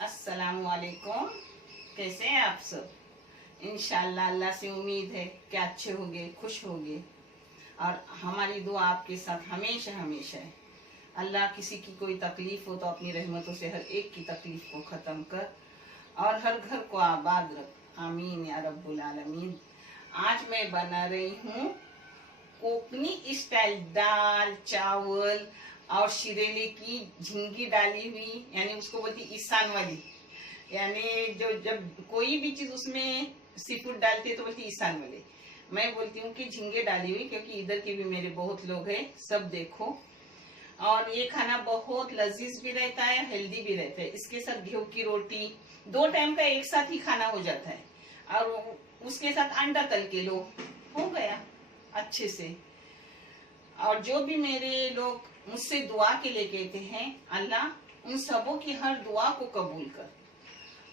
अस्सलामुअलैकुम। कैसे हैं आप सब? इंशाल्लाह अल्लाह से उम्मीद है कि अच्छे होंगे, खुश होंगे और हमारी दुआ आपके साथ हमेशा हमेशा है। अल्लाह किसी की कोई तकलीफ हो तो अपनी रहमतों से हर एक की तकलीफ को ख़त्म कर और हर घर को आबाद रख। आमीन या रब्बुल आलमीन। आज मैं बना रही हूँ कोकनी स्टाइल दाल चावल और शिरेले की झींगी डाली हुई, यानी उसको बोलती ईशान वाली। यानी जो जब कोई भी चीज उसमें सी फूड डालती है तो बोलती ईशान वाली। मैं बोलती हूँ कि झींगे डाली हुई, क्योंकि इधर के भी मेरे बहुत लोग हैं, सब देखो। और ये खाना बहुत लजीज भी रहता है, हेल्दी भी रहता है। इसके साथ गेहूं की रोटी 2 टाइम का एक साथ ही खाना हो जाता है और उसके साथ अंडा तल के लो, हो गया अच्छे से। और जो भी मेरे लोग मुझसे दुआ के लिए कहते हैं, अल्लाह उन सबों की हर दुआ को कबूल कर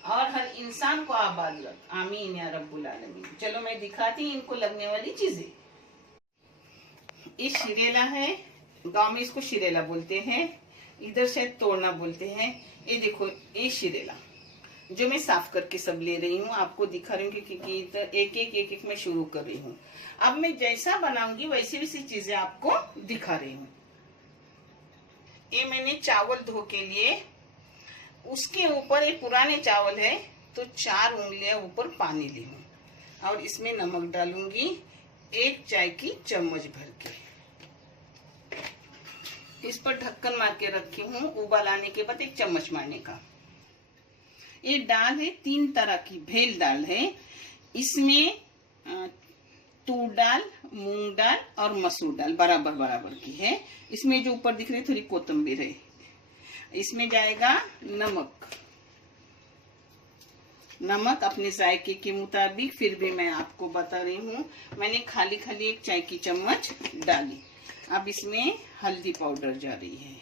और हर इंसान को आबाद रख। आमीन या रब्बुल आलमीन। चलो मैं दिखाती हूँ इनको लगने वाली चीजें। ये शिरेला है, गांव में इसको शिरेला बोलते हैं, इधर शायद तोड़ना बोलते हैं। ये देखो, ये शिरेला जो मैं साफ करके सब ले रही हूँ, आपको दिखा रही हूँ कि एक एक मैं शुरू कर रही हूँ। अब मैं जैसा बनाऊंगी वैसी वैसी चीजें आपको दिखा रही हूँ। ये मैंने चावल धो के लिए, उसके ऊपर ये पुराने चावल है तो 4 उंगलियां ऊपर पानी ली हूँ और इसमें नमक डालूंगी 1 चाय की चम्मच भर के। इस पर ढक्कन मार के रखी हूँ, उबाल आने के बाद 1 चम्मच मारने का। ये दाल है 3 तरह की, भेल दाल है। इसमें तूर दाल, मूंग दाल और मसूर दाल बराबर बराबर की है। इसमें जो ऊपर दिख रही है थोड़ी कोतंबीर है। इसमें जाएगा नमक, नमक अपने जायके के मुताबिक, फिर भी मैं आपको बता रही हूँ। मैंने खाली 1 चाय की चम्मच डाली। अब इसमें हल्दी पाउडर जा रही है,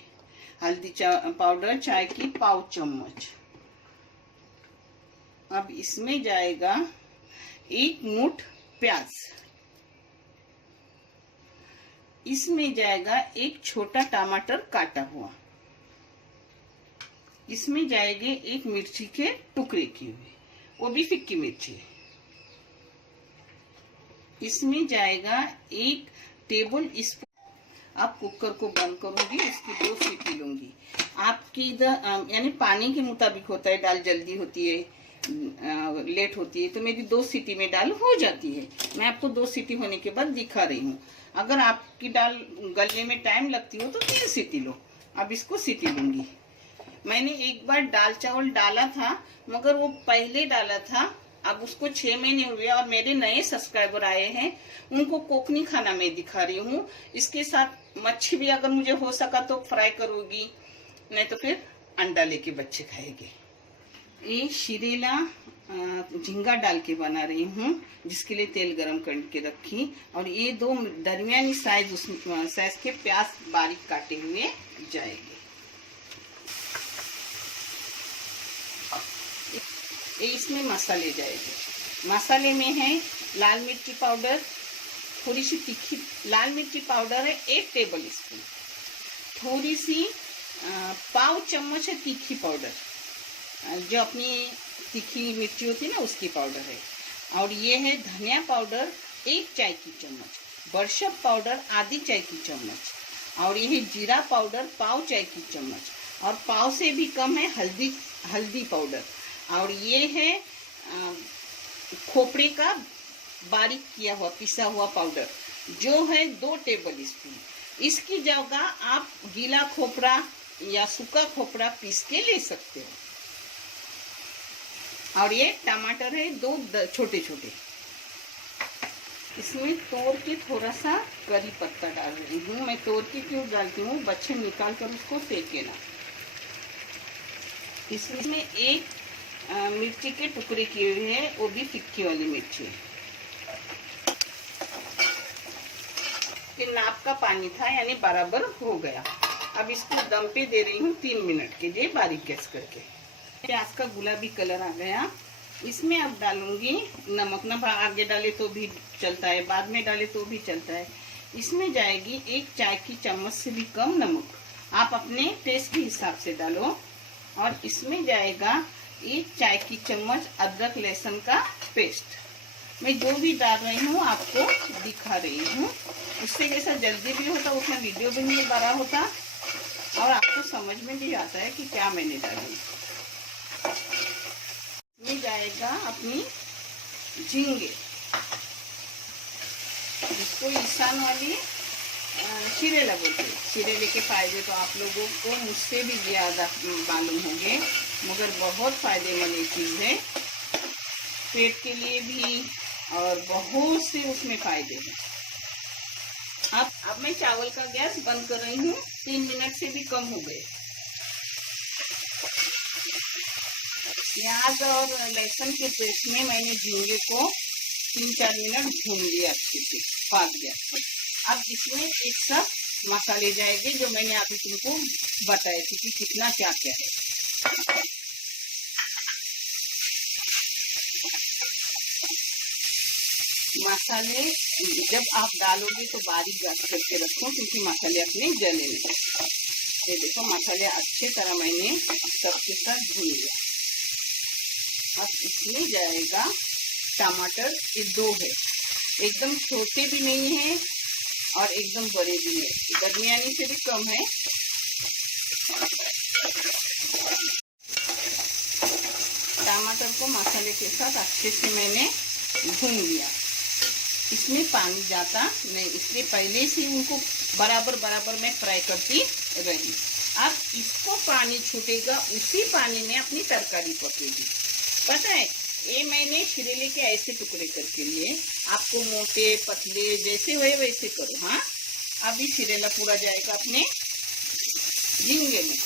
हल्दी पाउडर चाय की 1/4 चम्मच। अब इसमें जाएगा 1 मुट्ठ प्याज। इसमें जाएगा 1 छोटा टमाटर काटा हुआ। इसमें जाएंगे 1 मिर्ची के टुकड़े किए हुए, वो भी फिक्की मिर्ची। इसमें जाएगा 1 टेबल स्पून। अब कुकर को बंद करूंगी, इसकी 2 सीटी लूंगी। आपकी इधर यानी पानी के मुताबिक होता है, दाल जल्दी होती है, लेट होती है, तो मेरी 2 सीटी में दाल हो जाती है। मैं आपको 2 सीटी होने के बाद दिखा रही हूँ। अगर आपकी दाल गलने में टाइम लगती हो तो 3 सीटी लो। अब इसको सीटी लूंगी। मैंने एक बार दाल चावल डाला था, मगर वो पहले डाला था। अब उसको 6 महीने हुए और मेरे नए सब्सक्राइबर आए हैं, उनको कोकनी खाना मैं दिखा रही हूँ। इसके साथ मच्छी भी अगर मुझे हो सका तो फ्राई करूंगी, नहीं तो फिर अंडा लेके बच्चे खाएंगे। ये शिरेला झींगा डाल के बना रही हूँ, जिसके लिए तेल गरम करके रखी। और ये 2 दरमियानी साइज के प्याज बारीक काटे हुए जाएंगे। ये इसमें मसाले जाएंगे। मसाले में है लाल मिर्ची पाउडर, थोड़ी सी तीखी लाल मिर्ची पाउडर है 1 टेबल स्पून, थोड़ी सी 1/4 चम्मच है तीखी पाउडर, जो अपनी तीखी मिर्ची होती है ना उसकी पाउडर है। और ये है धनिया पाउडर 1 चाय की चम्मच, बरशब पाउडर आधी चाय की चम्मच, और ये है जीरा पाउडर 1/4 चाय की चम्मच, और 1/4 से भी कम है हल्दी पाउडर। और ये है खोपड़े का बारीक किया हुआ पिसा हुआ पाउडर, जो है 2 टेबल स्पून। इसकी जगह आप गीला खोपरा या सूखा खोपरा पीस के ले सकते हो। और ये टमाटर है 2 छोटे छोटे। इसमें तोड़ के थोड़ा सा करी पत्ता डाल रही हूँ। मैं तोड़ के क्यों डालती हूँ, बच्चे निकाल कर उसको फेंके ना। इसमें 1 मिर्ची के टुकड़े किए हुए हैं, वो भी फिक्की वाली मिर्ची। ये नाप का पानी था, यानी बराबर हो गया। अब इसको दम पे दे रही हूँ 3 मिनट के लिए, बारीक गैस करके। प्याज का गुलाबी कलर आ गया। इसमें अब डालूंगी नमक। ना आगे डाले तो भी चलता है, बाद में डाले तो भी चलता है। इसमें जाएगी 1 चाय की चम्मच से भी कम नमक। आप अपने टेस्ट के हिसाब से डालो। और इसमें जाएगा 1 चाय की चम्मच अदरक लहसुन का पेस्ट। मैं जो भी डाल रही हूँ आपको दिखा रही हूँ, उससे कैसा जल्दी भी होता, उसमें वीडियो भी नहीं बड़ा होता और आपको समझ में भी आता है कि क्या मैंने डाली। में जाएगा अपनी झींगे, जिसको ईशान वाली शिरेला बोलते हैं। शिरेले के फायदे तो आप लोगों को मुझसे भी ज़्यादा मालूम होंगे, मगर बहुत फायदेमंद ये चीज़ है, पेट के लिए भी और बहुत से उसमें फायदे हैं। अब मैं चावल का गैस बंद कर रही हूँ, 3 मिनट से भी कम हो गए। प्याज और लहसुन के पेस्ट में मैंने झींगे को 3-4 मिनट भून लिया, अच्छे से पाक गया। अब इसमें एक सब मसाले जाएंगे जो मैंने अभी तुमको बताए थे कि कितना क्या क्या है। मसाले जब आप डालोगे तो बारीक गैस करके रखो, क्योंकि मसाले अपने जले नहीं। ये देखो मसाले अच्छे तरह मैंने सबके साथ भून लिया। अब इसमें जाएगा टमाटर, ये 2 है, एकदम छोटे भी नहीं है और एकदम बड़े भी नहीं, दरमियानी से भी कम है। टमाटर को मसाले के साथ अच्छे से मैंने भून लिया। इसमें पानी जाता नहीं, इसलिए पहले से उनको बराबर बराबर में फ्राई करती रही। अब इसको पानी छूटेगा, उसी पानी में अपनी तरकारी पकेगी। पता है, ये मैंने शिरेले के ऐसे टुकड़े करके लिए, आपको मोटे पतले जैसे हुए वैसे करो। हाँ, अभी शिरेला पूरा जाएगा अपने झींगे में।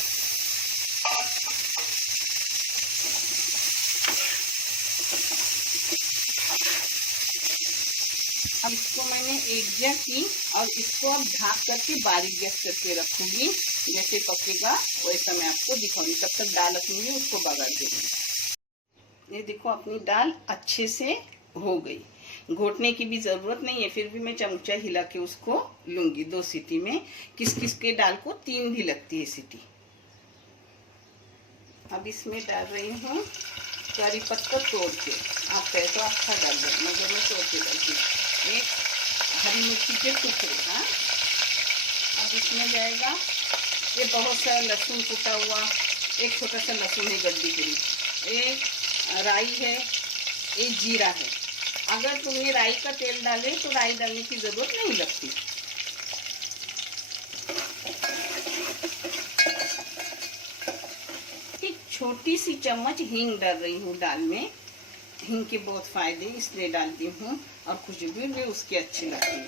अब इसको मैंने एक गैस की और इसको अब ढक करके बारीक गैस करके रखूंगी। जैसे पकेगा वैसा मैं आपको दिखाऊंगी। तब तक दाल रखूंगी, उसको बगाड़ दूंगी। ये देखो अपनी दाल अच्छे से हो गई, घोटने की भी जरूरत नहीं है, फिर भी मैं चमचा हिला के उसको लूंगी 2 सीटी में। किस किस के दाल को 3 भी लगती है सीटी। अब इसमें डाल रही हूँ करी पत्ता तोड़ के, आप कहे तो अच्छा डाल दो, मगर मैं तोड़ के डालती हूँ। एक हरी मिर्ची के टुकड़े। हाँ, अब इसमें जाएगा ये बहुत सारा लहसुन कुटा हुआ, एक छोटा सा लहसुन है गड्डी के लिए, एक राई है, एक जीरा है। अगर तुमने राई का तेल डाले तो राई डालने की जरूरत नहीं लगती। एक छोटी सी चम्मच हींग डाल रही हूँ दाल में। हींग के बहुत फायदे इसलिए डालती हूँ, और खुशबू भी उसकी अच्छी लगती है।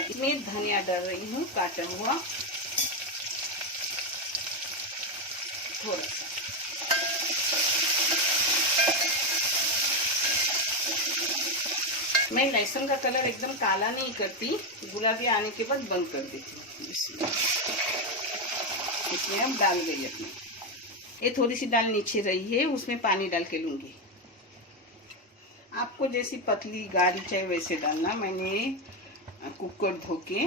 इसमें धनिया डाल रही हूँ काटा हुआ थोड़ा सा। मैं लहसुन का कलर एकदम काला नहीं करती, गुलाबी आने के बाद बंद कर देती हूँ। इसमें अब डाल गई अपनी, ये थोड़ी सी दाल नीचे रही है, उसमें पानी डाल के लूंगी। आपको जैसी पतली गाढ़ी चाहिए वैसे डालना। मैंने कुकर धो के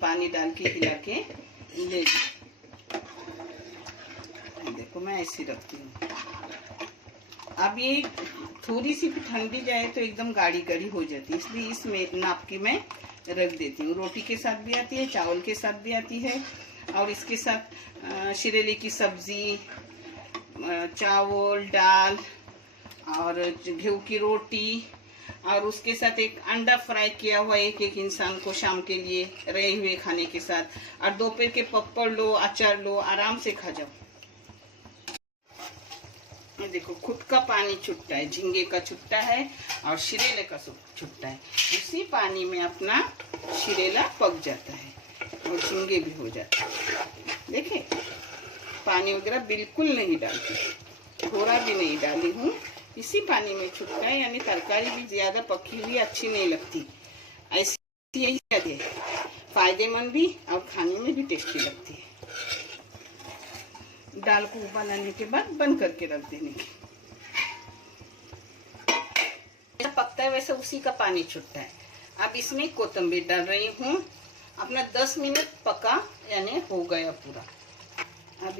पानी डाल के हिला के ले ली। देखो मैं ऐसी रखती हूँ। अब ये थोड़ी सी ठंडी जाए तो एकदम गाढ़ी गाढ़ी हो जाती है, इसलिए इसमें नाप के मैं रख देती हूँ। रोटी के साथ भी आती है, चावल के साथ भी आती है, और इसके साथ शिरेले की सब्जी, चावल, दाल और गेहूं की रोटी, और उसके साथ एक अंडा फ्राई किया हुआ एक इंसान को शाम के लिए रहे हुए खाने के साथ, और दोपहर के पपड़ लो, अचार लो, आराम से खा जाओ। देखो खुद का पानी छुटता है, झींगे का छुटता है और शिरेले का छुटता है। उसी पानी में अपना शिरेला पक जाता है और झींगे भी हो जाते हैं। देखे, पानी वगैरह बिल्कुल नहीं डालती, थोड़ा भी नहीं डाली हूँ, इसी पानी में छुटता है। यानी तरकारी भी ज्यादा पकी हुई अच्छी नहीं लगती, ऐसी यही है, फायदेमंद भी और खाने में भी टेस्टी लगती है। दाल को उबाल आने के बाद बंद करके रख देने की। जैसा पकता है वैसे उसी का पानी छूटता है। अब इसमें कोतंबीर डाल रही हूँ। अपना 10 मिनट पका, यानी हो गया पूरा।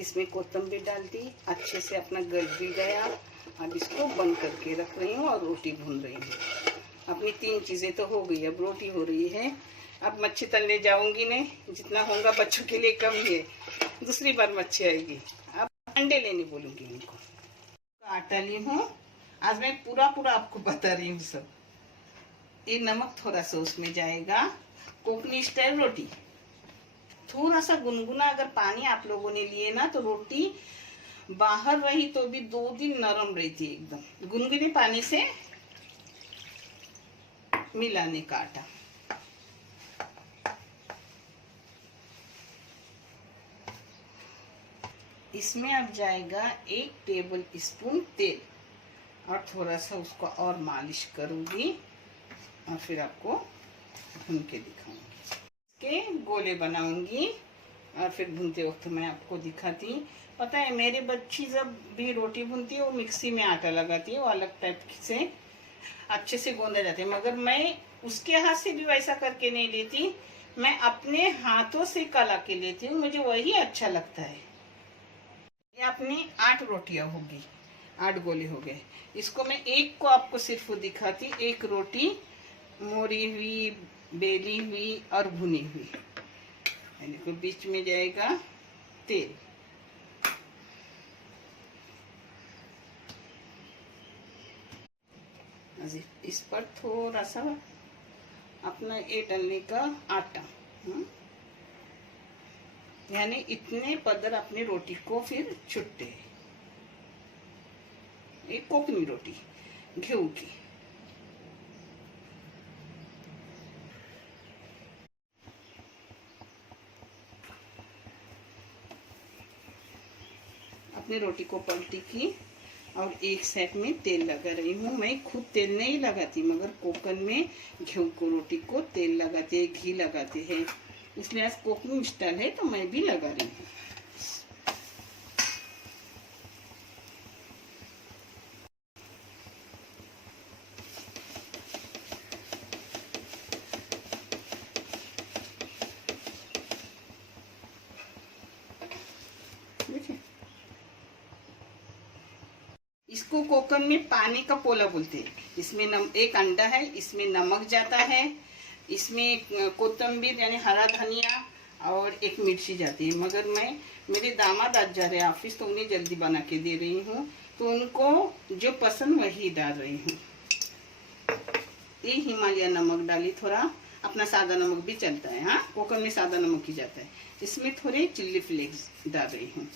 इसमें कोतंबीर डाल दी, अच्छे से अपना गल भी गया। अब इसको बंद करके रख रही हूँ और रोटी भून रही हूँ। अपनी 3 चीज़ें तो हो गई, अब रोटी हो रही है। अब मच्छी तलने जाऊंगी नहीं, जितना होगा बच्चों के लिए कम ही है, दूसरी बार मच्छी आएगी। अब अंडे लेने बोलूँगी उनको। आटा ली हूँ, आज मैं पूरा आपको बता रही हूँ सब। ये नमक थोड़ा सा उसमें जाएगा। कोकनी स्टाइल रोटी, थोड़ा सा गुनगुना अगर पानी आप लोगों ने लिए ना तो रोटी बाहर रही तो भी 2 दिन नरम रही थी एकदम। गुनगुने पानी से मिलाने का आटा। इसमें अब जाएगा 1 टेबल स्पून तेल और थोड़ा सा उसको और मालिश करूंगी और फिर आपको भून के दिखाऊंगी। के गोले बनाऊंगी और फिर भूनते वक्त मैं आपको दिखाती। पता है मेरे बच्ची जब भी रोटी भूनती है वो मिक्सी में आटा लगाती है, वो अलग टाइप से अच्छे से गूंदा जाते हैं, मगर मैं उसके हाथ से भी वैसा करके नहीं लेती, मैं अपने हाथों से कला के लेती हूँ, मुझे वही अच्छा लगता है। ये अपनी 8 रोटियां होगी, 8 गोले हो गए। इसको मैं एक को आपको सिर्फ दिखाती, एक रोटी मोड़ी हुई, बेली हुई और भुनी हुई। देखो बीच में जाएगा तेल। इस पर थोड़ा सा अपना ये डालने का आटा, यानी इतने पदर अपनी रोटी को फिर छुट्टे। एक कोकनी रोटी घेऊ की। अपनी रोटी को पलटी की और एक साइड में तेल लगा रही हूँ। मैं खुद तेल नहीं लगाती, मगर कोकन में घी को रोटी को तेल लगाते हैं, घी लगाते हैं, इसलिए आज कोकनी स्टाइल है तो मैं भी लगा रही हूँ। देखिए, इसको कोकन में पानी का पोला बोलते हैं। इसमें एक अंडा है, इसमें नमक जाता है, इसमें कोतंबीर यानी हरा धनिया और एक मिर्ची जाती है। मगर मैं, मेरे दामाद आज जा रहे हैं ऑफिस तो उन्हें जल्दी बना के दे रही हूँ, तो उनको जो पसंद वही डाल रही हूँ। ये हिमालय नमक डाली, थोड़ा अपना सादा नमक भी चलता है, हाँ कोकन में सादा नमक ही जाता है। इसमें थोड़े चिल्ली फ्लेक्स डाल रही हूँ,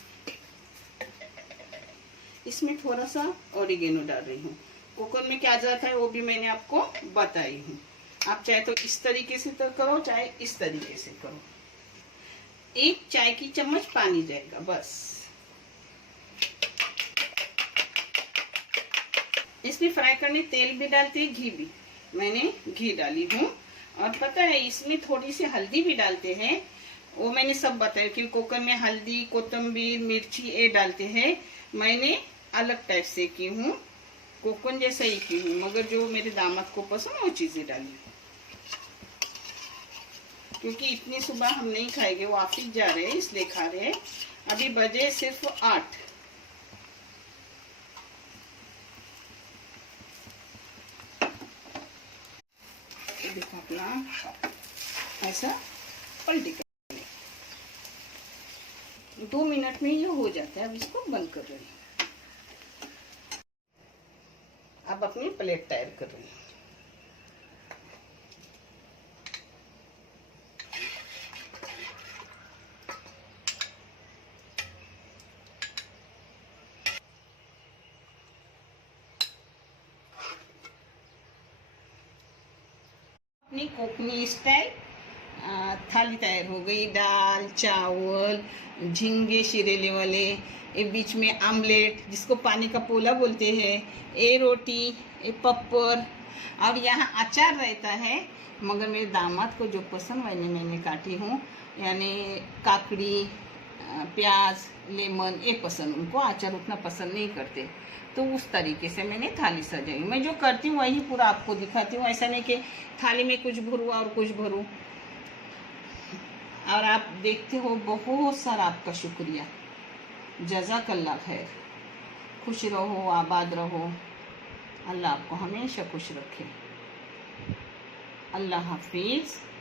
इसमें थोड़ा सा ऑरिगेनो डाल रही हूँ। कोकन में क्या जाता है वो भी मैंने आपको बताई हूँ। आप चाहे तो इस तरीके से तो करो, चाहे इस तरीके से करो। 1 चाय की चम्मच पानी जाएगा बस। इसमें फ्राई करने तेल भी डालते हैं, घी भी, मैंने घी डाली हूँ। और पता है इसमें थोड़ी सी हल्दी भी डालते हैं, वो मैंने सब बताया कि कोकन में हल्दी, कोतंबीर, मिर्ची ये डालते हैं। मैंने अलग टाइप से की हूँ, कोकन जैसा ही की हूँ, मगर जो मेरे दामाद को पसंद वो चीजें डाली, क्योंकि इतनी सुबह हम नहीं खाएंगे, वो ऑफिस जा रहे हैं इसलिए खा रहे हैं। अभी बजे सिर्फ 8। देखो अपना ऐसा पलटी कर, 2 मिनट में ये हो जाता है। अब इसको बंद कर रही हूँ। अब अपनी प्लेट तैयार कर रही हूँ। अपनी कोकनी स्टाइल थाली तैयार हो गई। दाल, चावल, झींगे शिरेले वाले, ये बीच में आमलेट जिसको पानी का पोला बोलते हैं, ये रोटी, ये पप्पर, और यहाँ अचार रहता है। मगर मेरे दामाद को जो पसंद मैंने काटी हूँ, यानी काकड़ी, प्याज, लेमन, ये पसंद, उनको अचार उतना पसंद नहीं करते, तो उस तरीके से मैंने थाली सजाई। मैं जो करती हूँ वही पूरा आपको दिखाती हूँ, ऐसा नहीं कि थाली में कुछ भरूँ और कुछ भरूँ। और आप देखते हो, बहुत सारा आपका शुक्रिया। जज़ाकल्लाह खैर। खुश रहो, आबाद रहो, अल्लाह आपको हमेशा खुश रखे। अल्लाह हाफिज़।